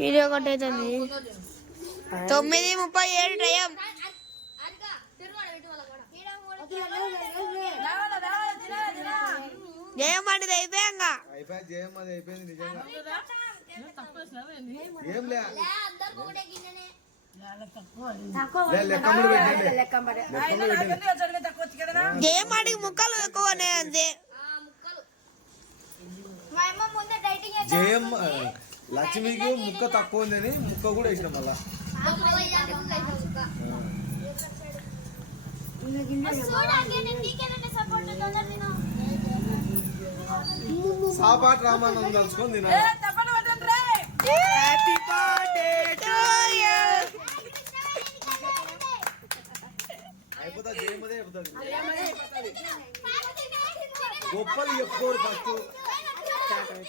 Video కట్టేతుంది. తొమ్మిది ముప్పై ఏడు టైం. జయం అది అయిపోయింది నిజంగా. ఏం లే. లే, లెక్కముడు పెట్టండి. లెక్కముడు పెట్టండి. జయమాటికి ముక్కలు ఎక్కువనే అంతే జయం లక్ష్మికి ముక్క తక్కువ ఉందని ముక్క కూడా వేసినాం మళ్ళా. సాపాటు రామానందం తలుచుకొని తినాలి. హ్యాపీ బర్త్డే టు యూ అయిపోతా జయం అదే అయిపోతుంది. గొప్పలు చెప్పుకోరు ఫస్ట్. scattered.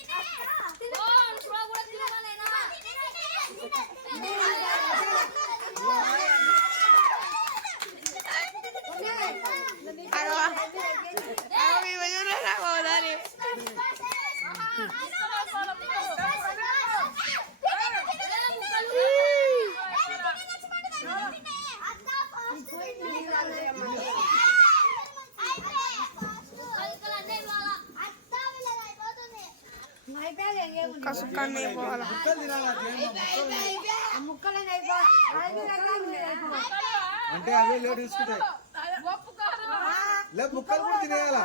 Ano? Ano? కసుకన్నీ పోవాల అంటే అవే లేట్ తీసుకుంటాయి లే ముక్కలు కూడా తినేయాలా?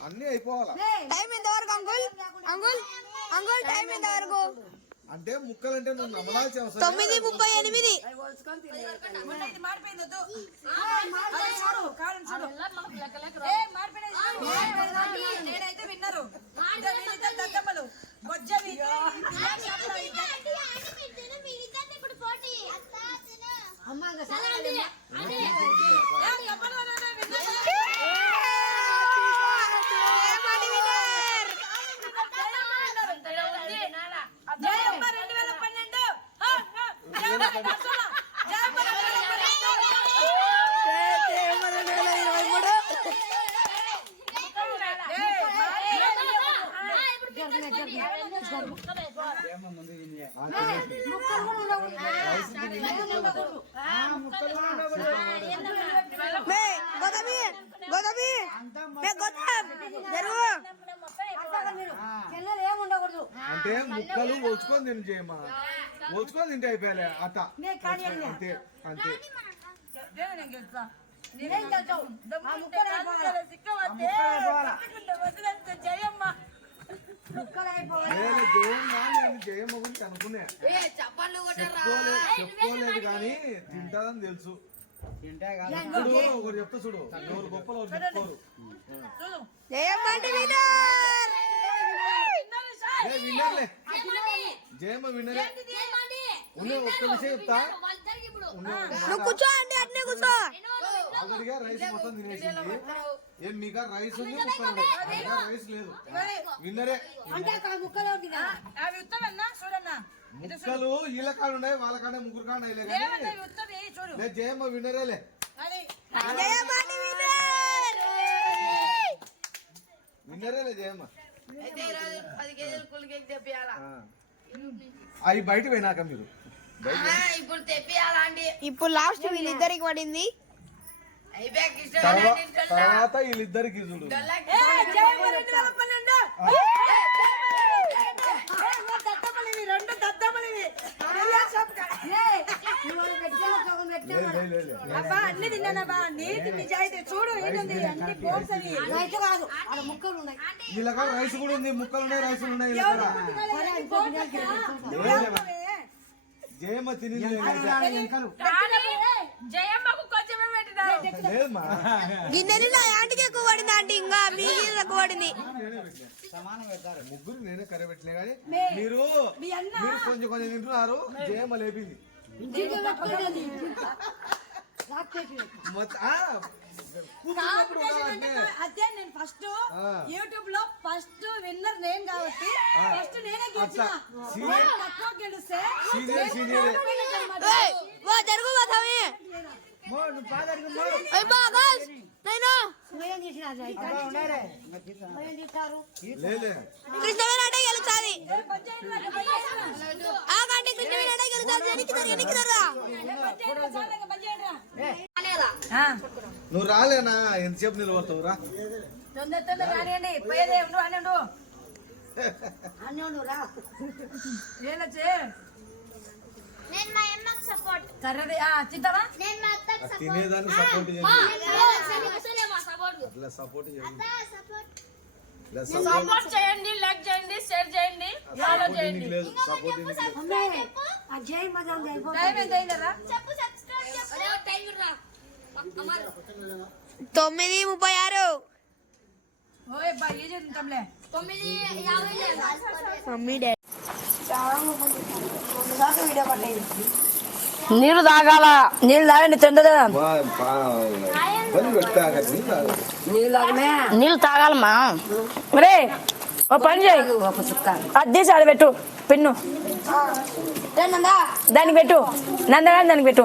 అన్ని అయిపోవాలా? టైం ఎంత వరకు అంగుల్ అంగుల్ అంగుల్ టైం ఎంత వరకు? అంటే ముక్కలు అంటే నువ్వు నమ్మలాల్సి అవసరం తొమ్మిది ముప్పై ఎనిమిది. నేనైతే విన్నరు. దద్దమ్మలు బొజ్జ జయమాటి గోదామి గోదామి మే గోదాం జరుగు అంటే ముక్కలు ఒలుచుకొని తిని చేయమా ఒలుచుకొని తింటే అయిపోయాలి అట్ట అంతే అంతే దేవుని గెలుస్తా. దమ్ముంటే కాళ్ళ సిక్కవద్దే. నేను దేవుని నాన్న జయం గురించి అనుకునే చెప్పుకోలేదు చెప్పుకోలేదు కానీ తింటాదని తెలుసు ఇప్పుడు ఒకరు చెప్తా చూడు ఎవరు గొప్పలు ఒకరు చెప్పుకోరు విన్నర్లే జయమ్మ విన్నరే ఒక్క విషయం చెప్తా. ఉండే నువ్వు కూర్చో అంటే అట్నే కూర్చో. ఆల్రెడీగా రైస్ మొత్తం తినేసింది. ఏం మీకా రైస్ ఉంది ముక్కలు రైస్ లేదు. విన్నరే. ముక్కలు వీళ్ళ కాడ ఉన్నాయి వాళ్ళ కాడ ముగ్గురు కాడ అయిలే జయమ్మ విన్నరేలే. విన్నరేలే జయమ్మ. అవి బయట పోయినాక మీరు. ఇప్పుడు లాస్ట్ వీళ్ళిద్దరికి పడింది. తర్వాత వీళ్ళిద్దరికి చూడు. అబ్బా అన్ని తిన్నానబ్బా నిజాయితీ చూడు ఏంటంది అన్ని బోన్స్ అవి. రైస్ కూడా ఉంది ముక్కలు ఉన్నాయి రైస్ ఉన్నాయి. జయమ్మ తినింది జయమ్మకు కొంచెమే పెట్టినారు లేదమ్మా గిన్నెని నా యాంటికి ఎక్కువ పడింది ఆంటీ ఇంకా మీ ఎక్కువ పడింది. ముగ్గురు నేనే కర్రీ పెట్టలే కానీ మీరు మీరు కొంచెం కొంచెం తింటున్నారు జయమ్మ లేపింది. మొత్తం-. అదే నేను ఫస్ట్. యూట్యూబ్లో ఫస్ట్ విన్నర్ నేను కాబట్టి ఫస్ట్ నేనే గెలిచిన. తక్కువ గెలిస్తే జరుగు నువ్వు రాలేనా? ఎంతసేపు నిలబడతావు రా తొందర తొందర రానియండి పోయేదే ఉండు అనండు ఏలొచ్చే నేను మా అమ్మకి సపోర్ట్ కర్రది ఆ తిద్దామా నేను మా అత్తకి సపోర్ట్ తినేదాన్ని సపోర్ట్ చేయాలి మా సపోర్ట్ ఇట్లా సపోర్ట్ చేయాలి సపోర్ట్ ఇట్లా సపోర్ట్ సపోర్ట్ చేయండి లైక్ చేయండి షేర్ చేయండి ఫాలో చేయండి. లేదు. సపోర్ట్ టైం తొమ్మిది ముప్పై ఆరు. మమ్మీ డాడీ నీళ్ళు తాగాల? నీళ్ళు తాగండి పెట్టా నీళ్ళు తాగాలమ్మా. రే ఓ పని చేయి. అద్దెసి ఆడ పెట్టు పెన్ను. దానికి పెట్టు. నందగా దానికి పెట్టు.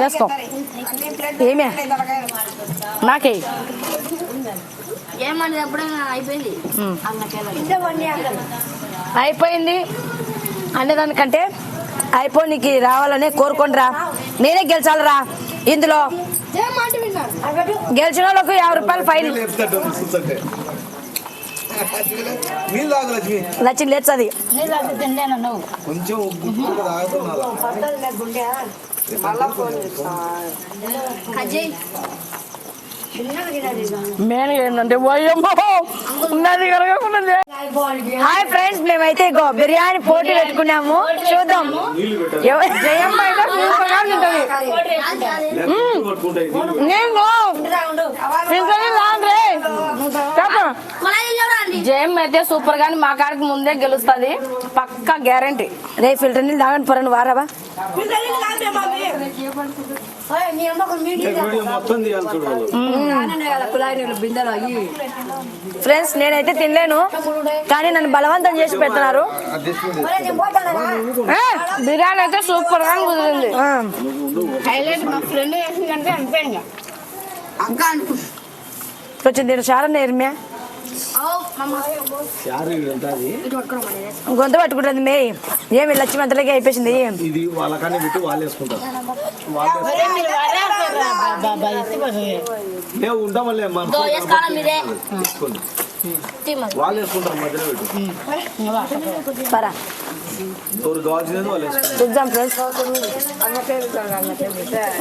వేసుకో ఏమే నాకే. అయిపోయింది? అనేదానికంటే అయిపోయి రావాలని కోరుకోండిరా. నేనే గెలిచాలరా. ఇందులో గెలిచిన వాళ్ళకు యాభై రూపాయలు ఫైన్. నీళ్ళు తాగు లక్ష్మి. కొంచెం తాగుతున్నా మెయిన్ ఏంటంటే పోయమ్మో ఉన్నది కలగకున్నది హాయ్ ఫ్రెండ్స్ మేమైతే ఇగో బిర్యానీ పోటీ పెట్టుకున్నాము. చూద్దాం. జయమ్మ నేను జయం అయితే సూపర్ గాని మా కాడికి ముందే గెలుస్తుంది. పక్కా గ్యారంటీ. రే ఫిల్టర్ నీళ్ళు తాగండి పొరని వారావా? ఫ్రెండ్స్ నేనైతే తినలేను కానీ నన్ను బలవంతం చేసి పెడుతున్నారు. బిర్యానీ అయితే సూపర్గా కుదిరింది. కొంచెం దీని చాలా నేర్మే గొంతు పట్టుకుంటుంది మే ఏమి లక్ష్మి అంతలోకి అయిపోయింది ఇది వాళ్ళకనే పెట్టి వాళ్ళు వేసుకుంటారు మేము ఉంటామలే మన తీసుకోండి వాళ్ళు వేసుకుంటారు మధ్యలో పెట్టు పరా ఎవరు కావాల్సినది వాళ్ళు వేసుకుంటారు చూద్దాం ఫ్రెండ్స్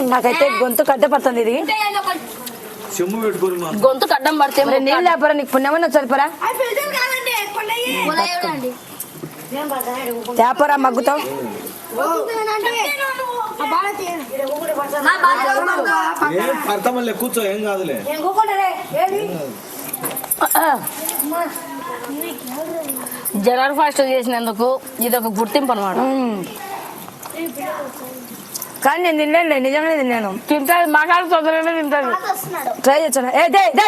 నాకైతే గొంతు కట్ట పడుతుంది ఇది చెమ్ము పెట్టుకోరు మా గొంతు కడ్డం పడితే మరి నీళ్ళు లేపరా నీకు పుణ్యమని చదిపరా తేపరా మగ్గుతావు? ఏం పడతామల్లే కూర్చో ఏం కాదులే. జనవరి ఫస్ట్ చేసినందుకు ఇది ఒక గుర్తింపు అనమాట కానీ నేను తినలేను నిజంగానే తిన్నాను తింటది మా కాడ తొందరగానే తింటది ట్రై చేస్తాను. ఏ దే దే.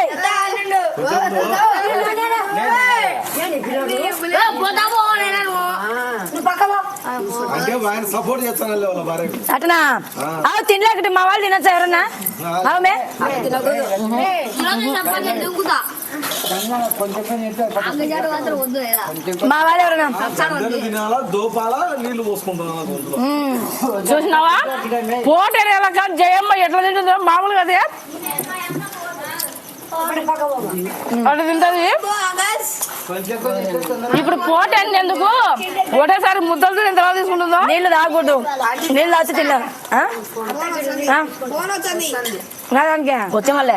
అటనా? అవు తినలేకటి మా వాళ్ళు తినొచ్చా ఎవరన్నా? మా వాళ్ళు ఎవరన్నా? చూసినావా? పోటీ కానీ జయమ్మ ఎట్లా తింటుందో? మామూలుగా అదే? అట్లా తింటది? ఇప్పుడు పోటీ ఎందుకు? ఒకటేసారి ముద్దలతో ఎంత తర్వాత తీసుకుంటుందో? నీళ్ళు తాగకూడదు నీళ్ళు తాగితే తిన్నా. దానికే వచ్చే మళ్ళీ